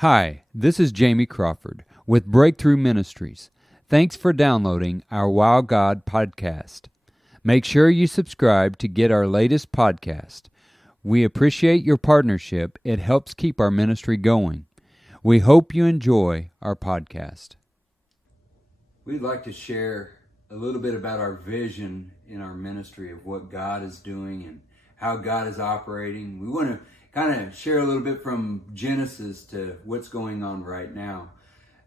Hi, this is Jamie Crawford with Breakthrough Ministries. Thanks for downloading our Wow God podcast. Make sure you subscribe to get our latest podcast. We appreciate your partnership. It helps keep our ministry going. We hope you enjoy our podcast. We'd like to share a little bit about our vision in our ministry of what God is doing and how God is operating. We want to kind of share a little bit from Genesis to what's going on right now.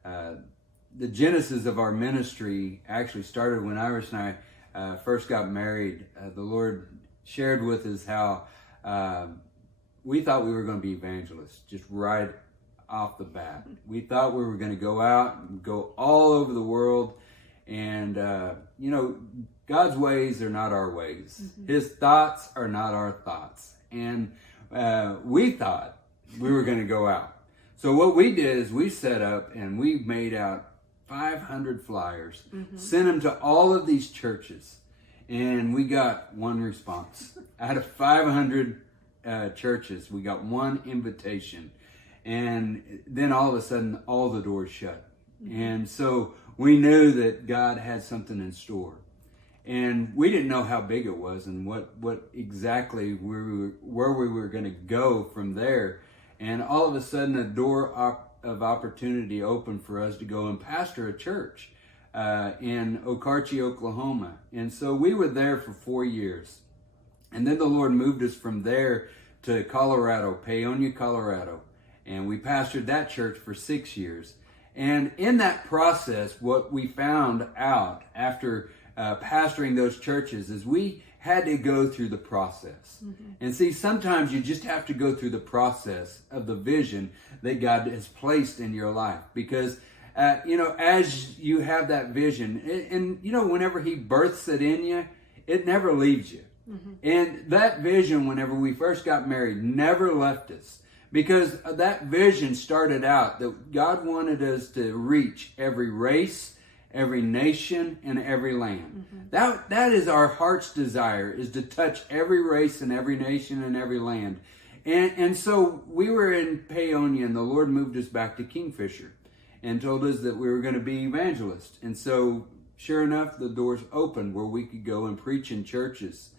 The genesis of our ministry actually started when Iris and I first got married. The Lord shared with us how we thought we were going to be evangelists, just right off the bat. We thought we were going to go out and go all over the world. And, God's ways are not our ways. Mm-hmm. His thoughts are not our thoughts. And we thought we were going to go out. So what we did is we set up and we made out 500 flyers, sent them to all of these churches, and we got one response. Out of 500 churches, we got one invitation. And then all of a sudden, all the doors shut. And so we knew that God had something in store. And we didn't know how big it was and what exactly where we were going to go from there. And all of a sudden, a door of opportunity opened for us to go and pastor a church in Okarche, Oklahoma. And so we were there for 4 years. And then the Lord moved us from there to Colorado, Paonia, Colorado. And we pastored that church for 6 years. And in that process, what we found out after pastoring those churches is we had to go through the process. And see, sometimes you just have to go through the process of the vision that God has placed in your life. Because, as you have that vision, and whenever He births it in you, it never leaves you. And that vision, whenever we first got married, never left us. Because that vision started out that God wanted us to reach every race, every nation, and every land. That is our heart's desire, is to touch every race and every nation and every land. And so we were in Paonia, and the Lord moved us back to Kingfisher and told us that we were going to be evangelists. And so sure enough, the doors opened where we could go and preach in churches.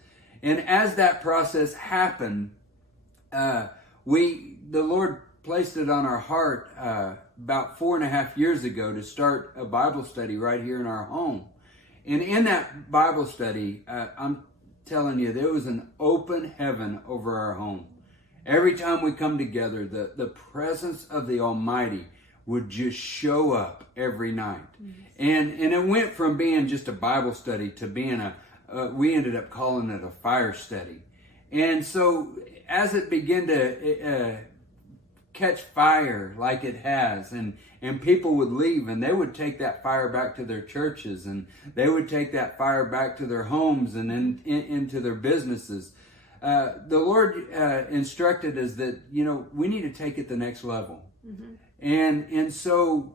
And as that process happened, the Lord placed it on our heart about 4.5 years ago to start a Bible study right here in our home. And in that Bible study, I'm telling you, there was an open heaven over our home. Every time we come together, the presence of the Almighty would just show up every night. And it went from being just a Bible study to being we ended up calling it a fire study. And so as it began to catch fire like it has, and people would leave, and they would take that fire back to their churches, and they would take that fire back to their homes and into their businesses. The Lord instructed us that, we need to take it the next level. And so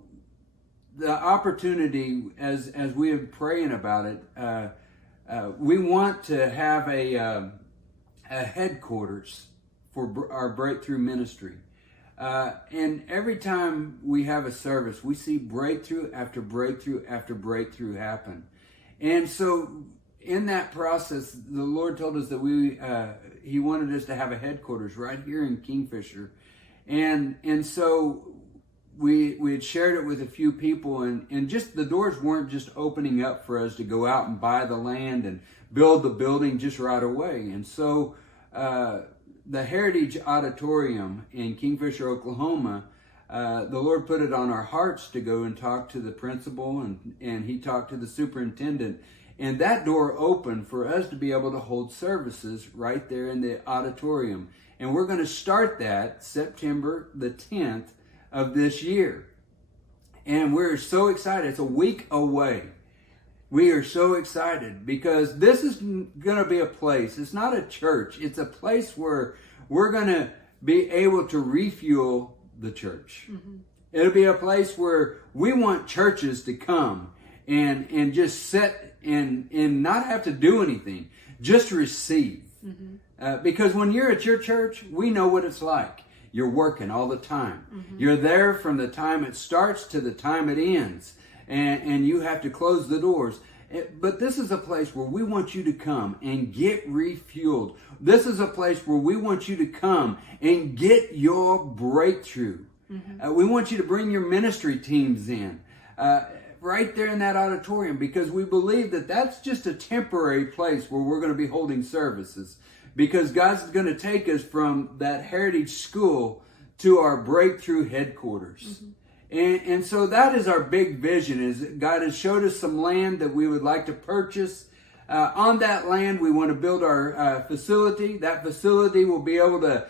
the opportunity, as we are praying about it, we want to have a headquarters for our breakthrough ministry. And every time we have a service, we see breakthrough after breakthrough after breakthrough happen. And so in that process, the Lord told us that He wanted us to have a headquarters right here in Kingfisher. And so we had shared it with a few people, and just the doors weren't just opening up for us to go out and buy the land and build the building just right away. And so the Heritage Auditorium in Kingfisher, Oklahoma, the Lord put it on our hearts to go and talk to the principal, and he talked to the superintendent. And that door opened for us to be able to hold services right there in the auditorium. And we're going to start that September the 10th of this year. And we're so excited. It's a week away. We are so excited because this is going to be a place. It's not a church. It's a place where we're going to be able to refuel the church. It'll be a place where we want churches to come and just sit and not have to do anything, just receive. Because when you're at your church, we know what it's like. you're working all the time. You're there from the time it starts to the time it ends. And you have to close the doors. But this is a place where we want you to come and get refueled. This is a place where we want you to come and get your breakthrough. We want you to bring your ministry teams in right there in that auditorium, because we believe that that's just a temporary place where we're going to be holding services, because God's going to take us from that heritage school to our breakthrough headquarters. And so that is our big vision, is God has showed us some land that we would like to purchase. On that land, we want to build our facility. That facility will be able to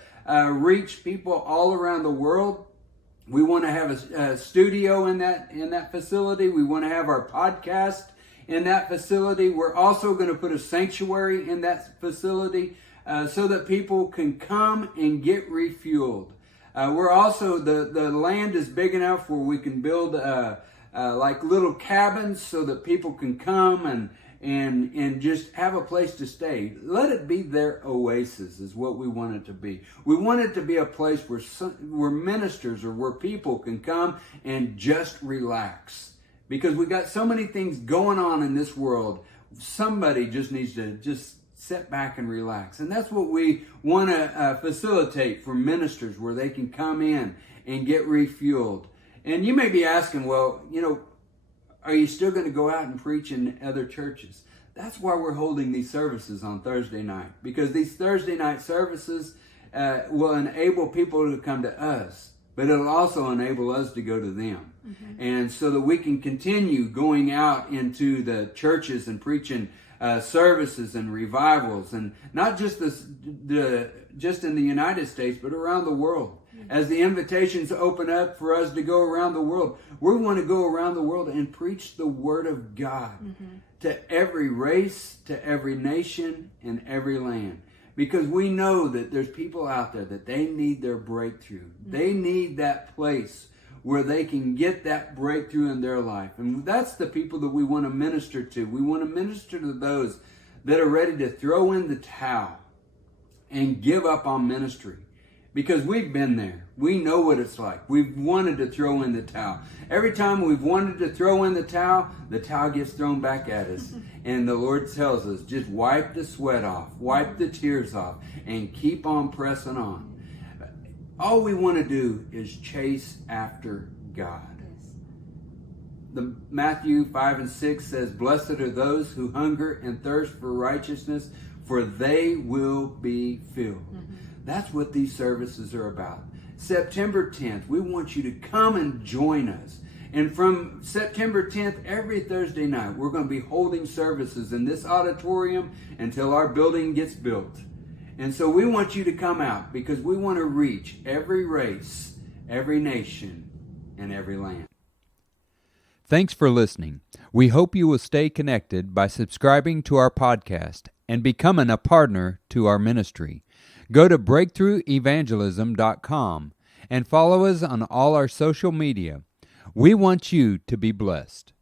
reach people all around the world. We want to have a studio in that facility. We want to have our podcast in that facility. We're also going to put a sanctuary in that facility so that people can come and get refueled. We're also, the land is big enough where we can build like little cabins so that people can come and just have a place to stay. Let it be their oasis is what we want it to be. We want it to be a place where ministers or where people can come and just relax. Because we got so many things going on in this world. Somebody just needs to just sit back and relax. And that's what we want to facilitate for ministers, where they can come in and get refueled. And you may be asking, well, are you still going to go out and preach in other churches? That's why we're holding these services on Thursday night, because these Thursday night services will enable people to come to us, but it'll also enable us to go to them. And so that we can continue going out into the churches and preaching services and revivals, and not just just in the United States, but around the world. As the invitations open up for us to go around the world, we want to go around the world and preach the Word of God to every race, to every nation, and every land. Because we know that there's people out there that they need their breakthrough. They need that place where they can get that breakthrough in their life. And that's the people that we want to minister to. We want to minister to those that are ready to throw in the towel and give up on ministry. Because we've been there. We know what it's like. We've wanted to throw in the towel. Every time we've wanted to throw in the towel gets thrown back at us. And the Lord tells us, just wipe the sweat off, wipe the tears off, and keep on pressing on. All we want to do is chase after God. The Matthew 5:6 says, "Blessed are those who hunger and thirst for righteousness, for they will be filled." That's what these services are about. September 10th, we want you to come and join us. And from September 10th, every Thursday night, we're going to be holding services in this auditorium until our building gets built. And so we want you to come out, because we want to reach every race, every nation, and every land. Thanks for listening. We hope you will stay connected by subscribing to our podcast and becoming a partner to our ministry. Go to breakthroughevangelism.com and follow us on all our social media. We want you to be blessed.